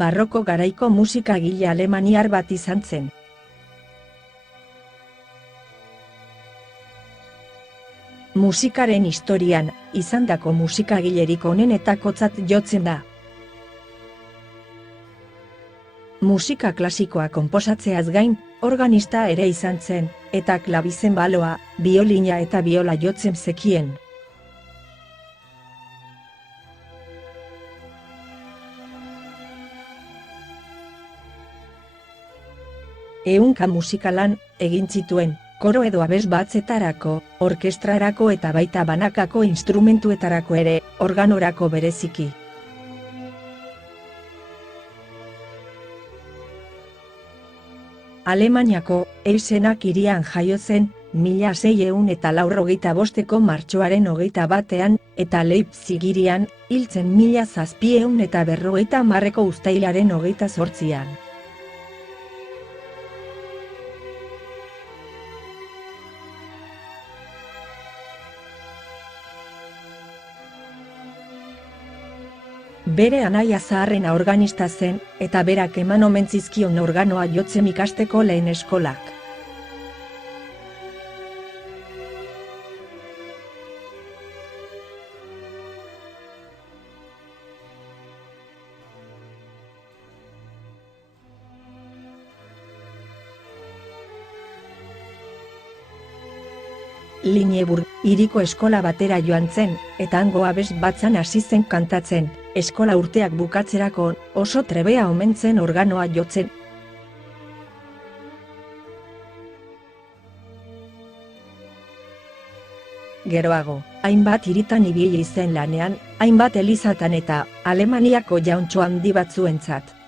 barroko garaiko musikagile alemaniar bat izan zen. Musikaren historian, izandako musikagilerik onenetakotzat jotzen da. Musika klasikoa konposatzeaz gain, organista ere izan zen, eta klabizenbaloa, biolina eta biola jotzen zekien. Ehunka musikalan egin zituen, koro edo abesbatzetarako, orkestrarako eta baita banakako instrumentuetarako ere, organorako bereziki. Alemaniako Eisenak hirian jaio zen, 1685 martxoaren 21 eta Leipzig hirian, hil zen 1750 uztailaren 28an. Bere anaia zaharrena organista zen, eta berak eman omen zizkion organoa jotzen ikasteko lehen eskolak. Lineburg hiriko eskola batera joan zen, eta hango abesbatzan hasi zen kantatzen. Eskola urteak bukatzerako oso trebea omen zen organoa jotzen. Geroago, hainbat hiritan ibili zen lanean, hainbat elizatan eta Alemaniako jauntxo handi batzuentzat.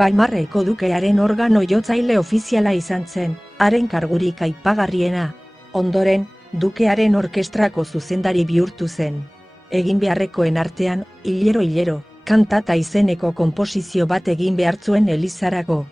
Weimarreko dukearen organo jotzaile ofiziala izan zen, haren kargurik aipagarriena. Ondoren, dukearen orkestrako zuzendari bihurtu zen. Egin beharrekoen artean, hilero-hilero, kantata izeneko konposizio bat egin behar zuen elizarago.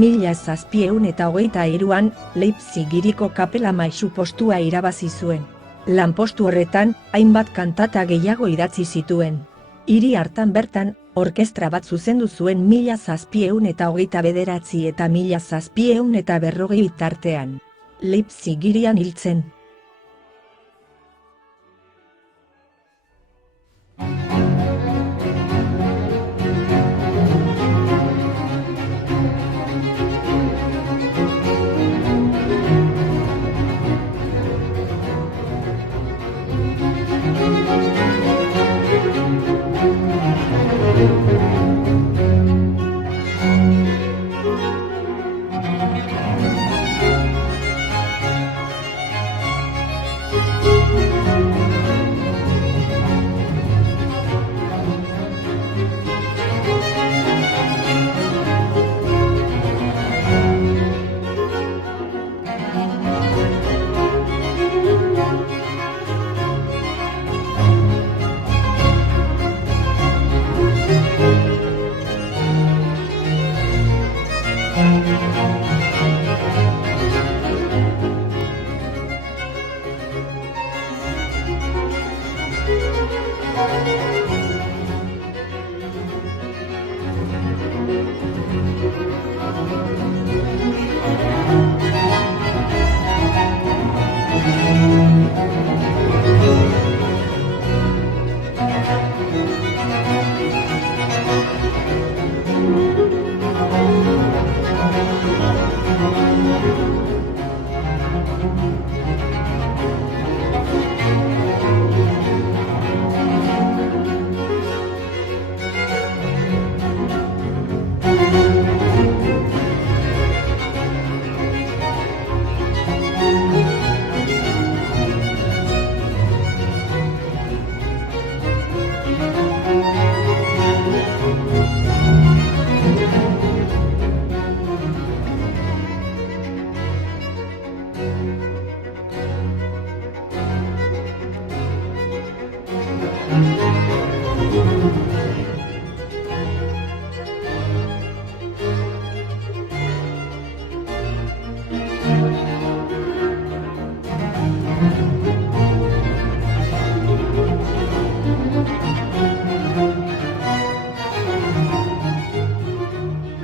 1723an Leipzig hiriko kapela maisu postua irabazi zuen. Lanpostu horretan, hainbat kantata gehiago idatzi zituen. Hiri hartan bertan, orkestra bat zuzendu zuen 1729 eta 1740 bitartean. Leipzig hirian hil zen.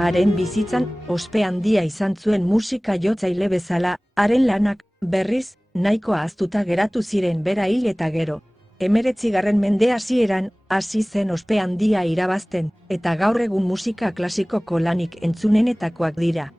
Haren bizitzan ospe handia izan zuen musika jotzaile bezala, haren lanak, berriz, nahiko ahaztuta geratu ziren bera hil eta gero. 19. mende hasieran, hasi zen ospe handia irabazten, eta gaur egun musika klasikoko lanik entzunenetakoak dira.